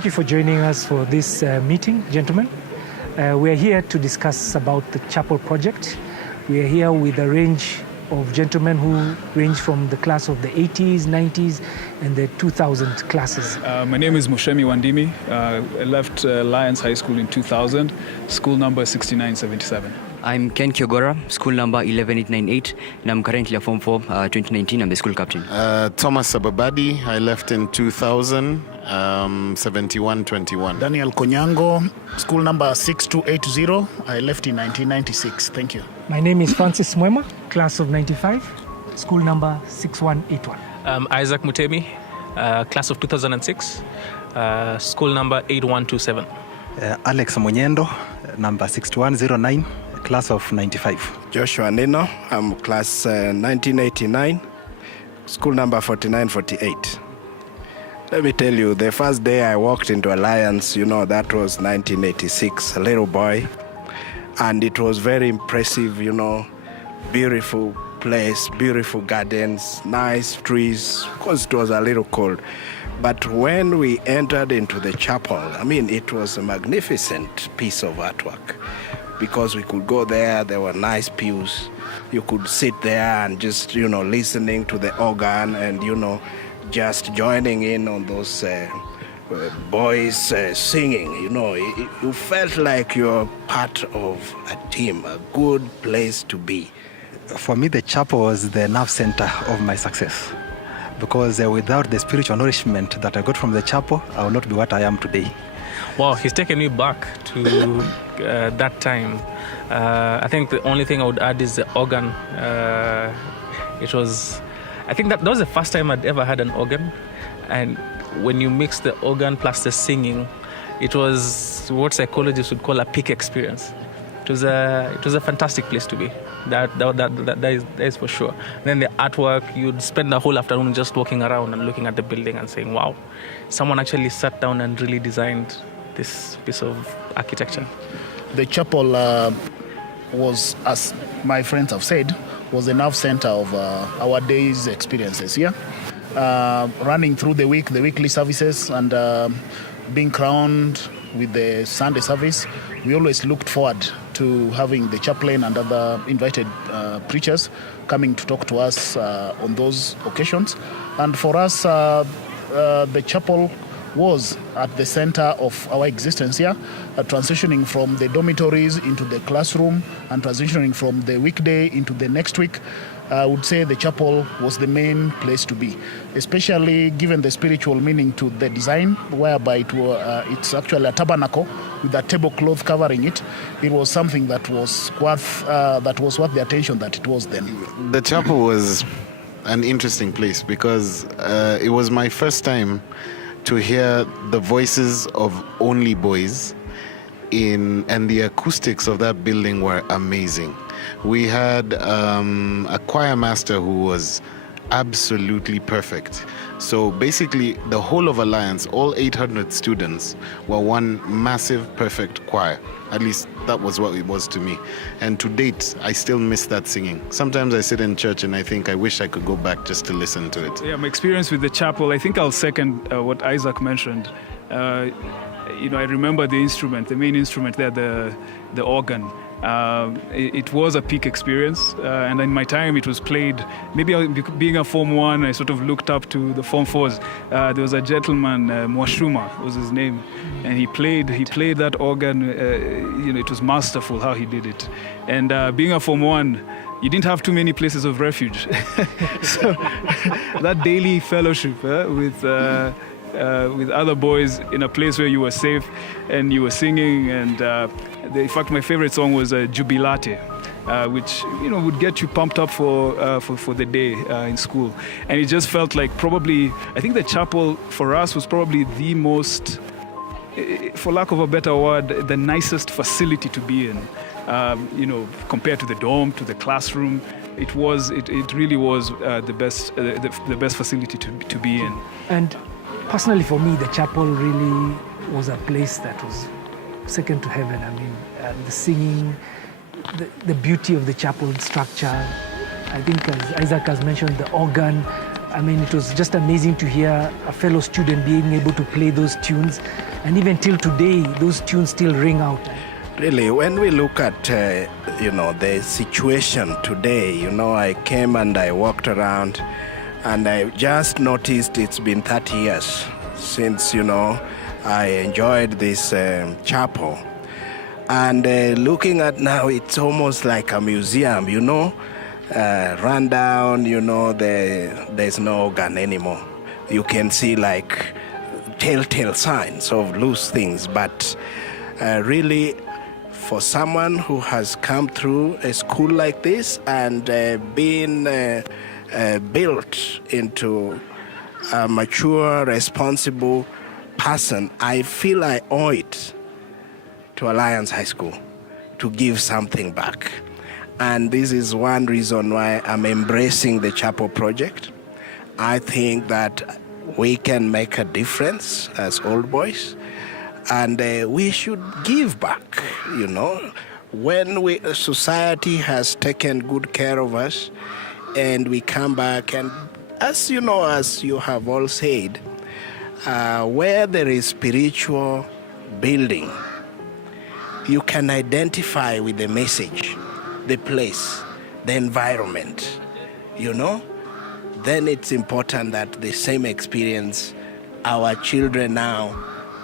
Thank you for joining us for this meeting, gentlemen. We are here to discuss about the chapel project. We are here with a range of gentlemen who range from the class of the 80s, 90s, and the 2000 classes. My name is Mushemi Wandimi. I left Lions High School in 2000, school number 6977. I'm Ken Kyogora, school number 11898, and I'm currently a Form 4, 2019. I'm the school captain. Thomas Sababadi, I left in 2000, 7121. Daniel Konyango, school number 6280, I left in 1996. Thank you. My name is Francis Mwema, class of 95, school number 6181. Isaac Mutemi, class of 2006, school number 8127. Alex Munyendo, number 6109, class of 95. Joshua Nino, I'm class 1989, school number 4948. Let me tell you, the first day I walked into Alliance, that was 1986, a little boy. And it was very impressive, beautiful place, beautiful gardens, nice trees. Of course, it was a little cold. But when we entered into the chapel, it was a magnificent piece of artwork because we could go there were nice pews. You could sit there and just, listening to the organ and, just joining in on those boys singing. You felt like you're part of a team, a good place to be. For me, the chapel was the nerve center of my success because without the spiritual nourishment that I got from the chapel, I would not be what I am today. Wow, he's taken me back to that time. I think the only thing I would add is the organ. I think that was the first time I'd ever had an organ. And when you mix the organ plus the singing, it was what psychologists would call a peak experience. It was a fantastic place to be. That is for sure. And then the artwork, you'd spend the whole afternoon just walking around and looking at the building and saying, wow, someone actually sat down and really designed this piece of architecture. The chapel was, as my friends have said, was the nerve center of our day's experiences here. Running through the week, the weekly services, and being crowned with the Sunday service, we always looked forward to having the chaplain and other invited preachers coming to talk to us on those occasions. And for us, the chapel was at the center of our existence here, transitioning from the dormitories into the classroom and transitioning from the weekday into the next week. I would say the chapel was the main place to be, especially given the spiritual meaning to the design, whereby it's actually a tabernacle with a tablecloth covering it. It was something that was worth the attention that it was then. The chapel was an interesting place because it was my first time to hear the voices of only boys and the acoustics of that building were amazing. We had a choir master who was absolutely perfect. So basically, the whole of Alliance, all 800 students, were one massive, perfect choir. At least that was what it was to me. And to date, I still miss that singing. Sometimes I sit in church and I think I wish I could go back just to listen to it. Yeah, my experience with the chapel, I think I'll second what Isaac mentioned. I remember the main instrument there, the organ. It was a peak experience, and in my time it was played. Maybe being a Form 1, I sort of looked up to the Form 4s. There was a gentleman, Mwashuma was his name, and he played that organ. It was masterful how he did it. And being a Form 1, you didn't have too many places of refuge. So that daily fellowship with other boys in a place where you were safe and you were singing. And in fact, my favorite song was Jubilate, which would get you pumped up for the day in school. And it just felt like I think the chapel for us was probably the most, for lack of a better word, the nicest facility to be in. Compared to the dorm, to the classroom, it really was the best facility to be in. And personally for me, the chapel really was a place that was second to heaven. The singing, the beauty of the chapel structure. I think as Isaac has mentioned, the organ. It was just amazing to hear a fellow student being able to play those tunes. and even till today, those tunes still ring out. Really, when we look at the situation today, I came and I walked around, and I just noticed it's been 30 years since I enjoyed this chapel, and looking at now, it's almost like a museum. Run down. There's no organ anymore. You can see like telltale signs of loose things, but really, for someone who has come through a school like this and been built into a mature, responsible person, I feel I owe it to Alliance High School to give something back. And this is one reason why I'm embracing the Chapel project. I think that we can make a difference as old boys. And we should give back, When society has taken good care of us, and we come back, and as you have all said, where there is spiritual building, you can identify with the message, the place, the environment, Then it's important that the same experience our children now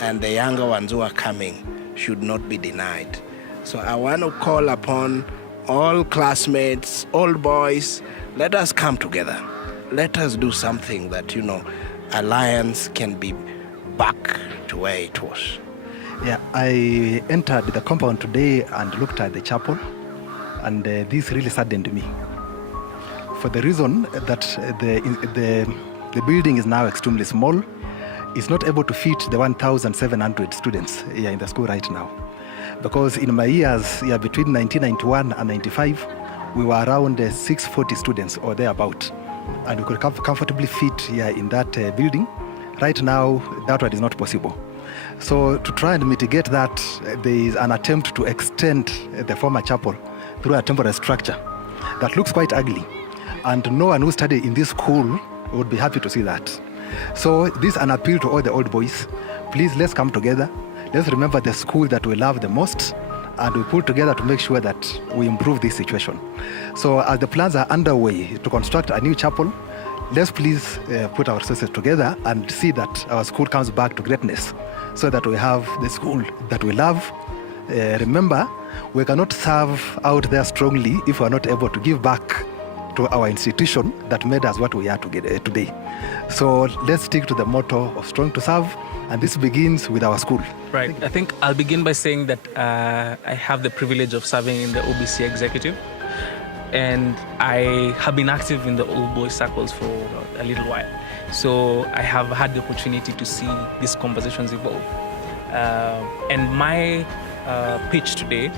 and the younger ones who are coming should not be denied. So I want to call upon all classmates, all boys, let us come together. Let us do something that, Alliance can be back to where it was. Yeah, I entered the compound today and looked at the chapel, and this really saddened me. For the reason that the building is now extremely small. It's not able to fit the 1,700 students here in the school right now. Because in my years, between 1991 and 95, we were around 640 students or thereabout. And we could comfortably fit here in that building. Right now, that one is not possible. So to try and mitigate that, there is an attempt to extend the former chapel through a temporary structure that looks quite ugly. And no one who studied in this school would be happy to see that. So this is an appeal to all the old boys. Please, let's come together. Let's remember the school that we love the most, and we pull together to make sure that we improve this situation. So as the plans are underway to construct a new chapel, let's please put our resources together and see that our school comes back to greatness, so that we have the school that we love. Remember, we cannot serve out there strongly if we are not able to give back to our institution that made us what we are today. So let's stick to the motto of strong to serve, and this begins with our school. Right. I think I'll begin by saying that I have the privilege of serving in the OBC executive, and I have been active in the old boys circles for a little while. So I have had the opportunity to see these conversations evolve. And my pitch today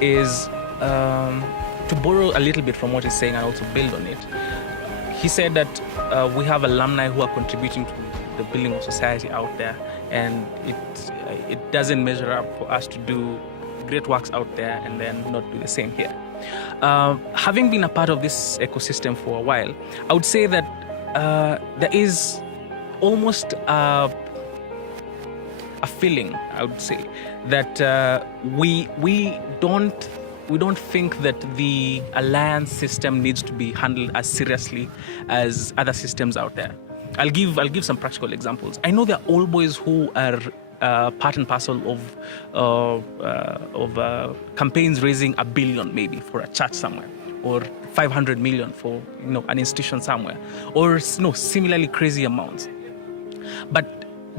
is to borrow a little bit from what he's saying and also build on it. He said that we have alumni who are contributing to the building of society out there, and it doesn't measure up for us to do great works out there and then not do the same here. Having been a part of this ecosystem for a while, I would say that there is almost a feeling, I would say, that we don't think that the alliance system needs to be handled as seriously as other systems out there. I'll give some practical examples. I know there are old boys who are part and parcel of campaigns raising $1 billion maybe for a church somewhere, or 500 million for an institution somewhere, or similarly crazy amounts. But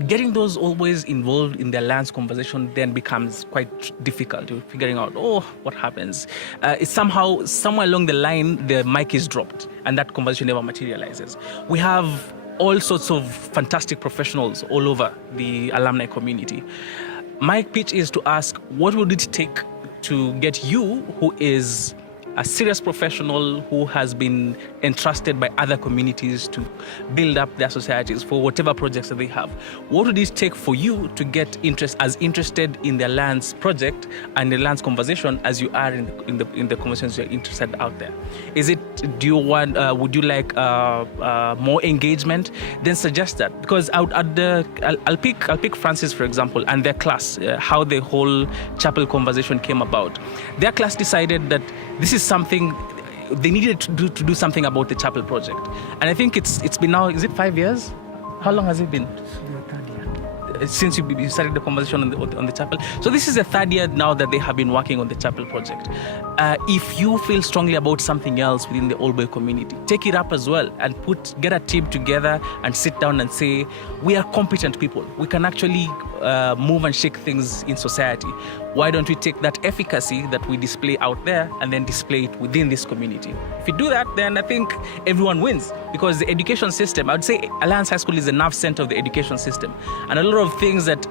getting those always involved in the alliance conversation then becomes quite difficult. You're figuring out, what happens? It's somewhere along the line, the mic is dropped, and that conversation never materializes. We have all sorts of fantastic professionals all over the alumni community. My pitch is to ask, what would it take to get you, who is a serious professional who has been entrusted by other communities to build up their societies for whatever projects that they have. What would it take for you to get as interested in the lands project and the lands conversation as you are in the conversations you're interested out there? Do you want? Would you like more engagement? Then suggest that, because I'll pick Francis for example and their class, how the whole chapel conversation came about. Their class decided that this is something they needed to do something about the chapel project, and I think it's been now, is it 5 years? How long has it been? Since you started the conversation on the chapel. So this is the third year now that they have been working on the chapel project. If you feel strongly about something else within the Old Boy community, take it up as well and get a team together and sit down and say, we are competent people. We can actually move and shake things in society. Why don't we take that efficacy that we display out there and then display it within this community? If you do that, then I think everyone wins, because the education system, I would say Alliance High School is the nerve center of the education system. And a lot of things that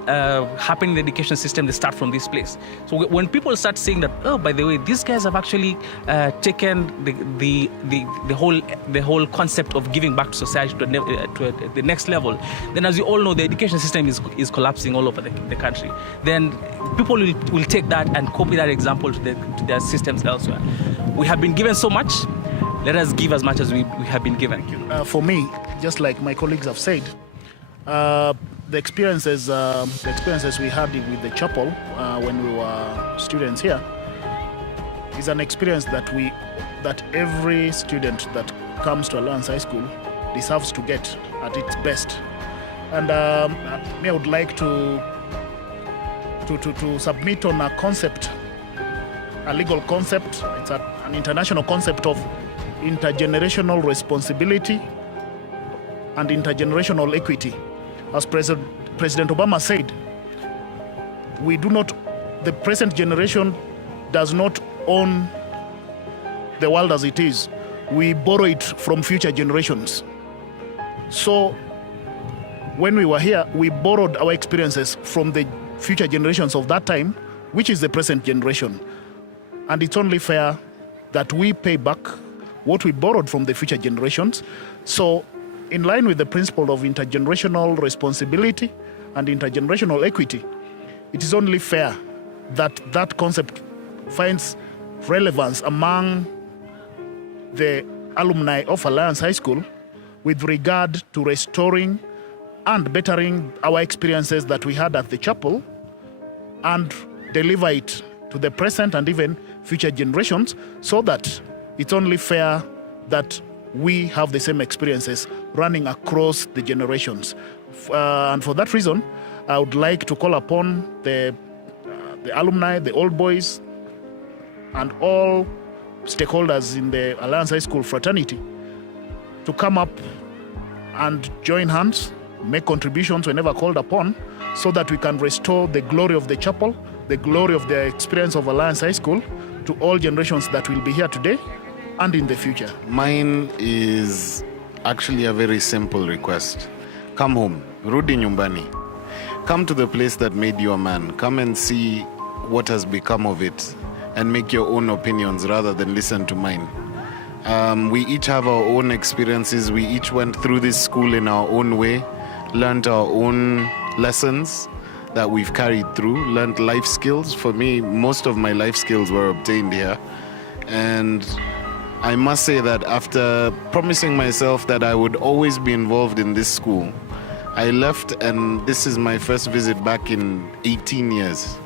happen in the education system, they start from this place. So when people start saying that, oh, by the way, these guys have actually taken the whole concept of giving back to society to the next level, then as you all know, the education system is collapsing all over the country. Then people will take that and copy that example to their systems elsewhere. We have been given so much, let us give as much as we have been given. For me, just like my colleagues have said, the experiences we had with the chapel when we were students here is an experience that every student that comes to Alliance High School deserves to get at its best. And I would like to submit on a concept, a legal concept. It's an international concept of intergenerational responsibility and intergenerational equity. As President Obama said, the present generation does not own the world as it is. We borrow it from future generations. So when we were here, we borrowed our experiences from the future generations of that time, which is the present generation. And it's only fair that we pay back what we borrowed from the future generations. So in line with the principle of intergenerational responsibility and intergenerational equity, it is only fair that that concept finds relevance among the alumni of Alliance High School with regard to restoring and bettering our experiences that we had at the chapel and deliver it to the present and even future generations, so that it's only fair that we have the same experiences running across the generations. And for that reason, I would like to call upon the alumni, the old boys, and all stakeholders in the Alliance High School fraternity to come up and join hands, make contributions whenever called upon, so that we can restore the glory of the chapel, the glory of the experience of Alliance High School to all generations that will be here today and in the future. Mine is actually a very simple request. Come home, rudi nyumbani. Come to the place that made you a man. Come and see what has become of it and make your own opinions rather than listen to mine. We each have our own experiences. We each went through this school in our own way, learned our own lessons that we've carried through, learned life skills. For me, most of my life skills were obtained here. And I must say that after promising myself that I would always be involved in this school, I left, and this is my first visit back in 18 years.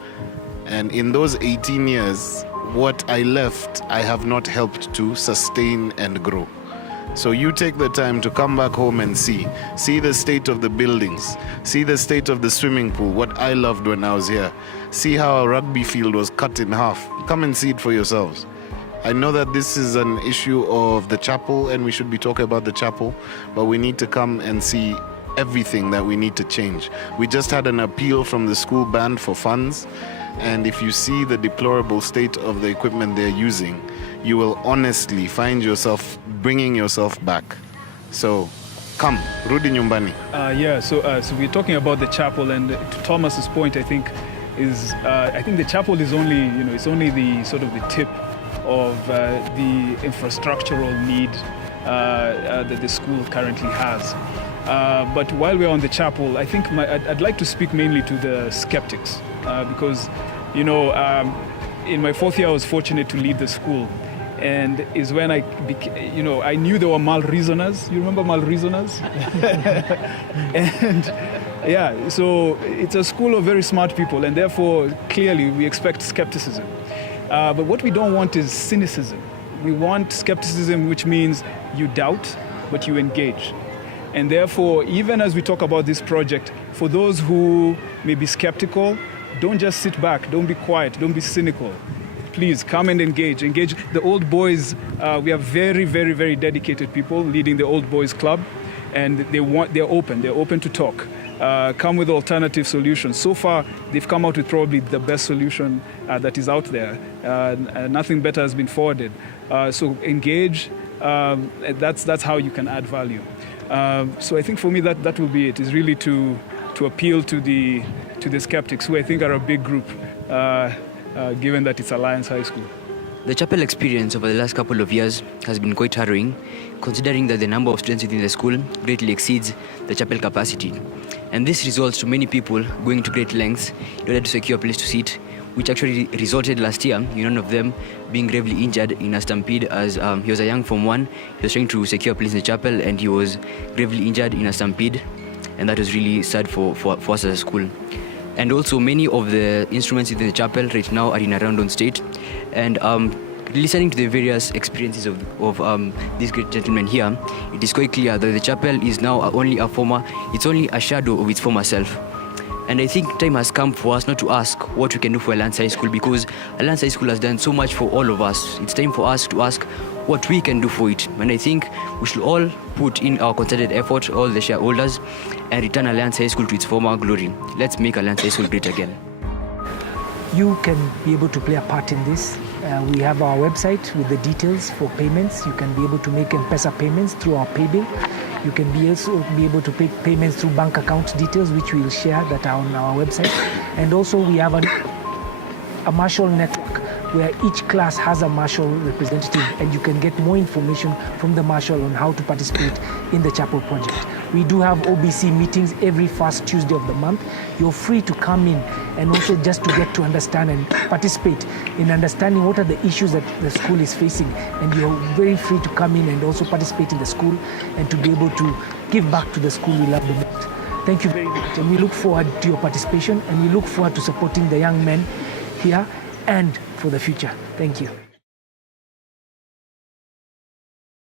And in those 18 years, what I left, I have not helped to sustain and grow. So you take the time to come back home and see the state of the buildings, see the state of the swimming pool, what I loved when I was here. See how a rugby field was cut in half. Come and see it for yourselves. I know that this is an issue of the chapel and we should be talking about the chapel, but we need to come and see everything that we need to change. We just had an appeal from the school band for funds, and if you see the deplorable state of the equipment they're using, you will honestly find yourself bringing yourself back. So come, rudi nyumbani. So we're talking about the chapel, and to Thomas's point, I think the chapel is only, it's only the sort of the tip of the infrastructural need that the school currently has. But while we're on the chapel, I think I'd like to speak mainly to the skeptics because, you know, in my fourth year I was fortunate to lead the school, and is when I knew there were malreasoners. You remember malreasoners? And yeah, so it's a school of very smart people, and therefore clearly we expect skepticism. But what we don't want is cynicism. We want skepticism, which means you doubt, but you engage. And therefore, even as we talk about this project, for those who may be skeptical, don't just sit back, don't be quiet, don't be cynical. Please come and engage. Engage the Old Boys. We have very, very, very dedicated people leading the Old Boys Club, and they're open to talk. Come with alternative solutions. So far, they've come out with probably the best solution that is out there. Nothing better has been forwarded. So engage. That's how you can add value. So I think for me that will be it. Is really to appeal to the skeptics, who I think are a big group, given that it's Alliance High School. The chapel experience over the last couple of years has been quite harrowing, considering that the number of students within the school greatly exceeds the chapel capacity. And this results to many people going to great lengths in order to secure a place to sit, which actually resulted last year in one of them being gravely injured in a stampede as he was a young Form 1. He was trying to secure a place in the chapel and he was gravely injured in a stampede, and that was really sad for us as a school. And also many of the instruments within the chapel right now are in a rundown state, and listening to the various experiences of these great gentlemen here, it is quite clear that the chapel is now it's only a shadow of its former self. And I think time has come for us not to ask what we can do for Alliance High School, because Alliance High School has done so much for all of us. It's time for us to ask what we can do for it. And I think we should all put in our concerted effort, all the shareholders, and return Alliance High School to its former glory. Let's make Alliance High School great again. You can be able to play a part in this. We have our website with the details for payments. You can be able to make M-Pesa payments through our paybill. You can also be able to pay payments through bank account details, which we will share that are on our website. And also we have a Marshall network where each class has a Marshall representative, and you can get more information from the Marshall on how to participate in the chapel project. We do have OBC meetings every first Tuesday of the month. You're free to come in and also just to get to understand and participate in understanding what are the issues that the school is facing. And you're very free to come in and also participate in the school and to be able to give back to the school we love the most. Thank you very much. And we look forward to your participation, and we look forward to supporting the young men here and for the future. Thank you.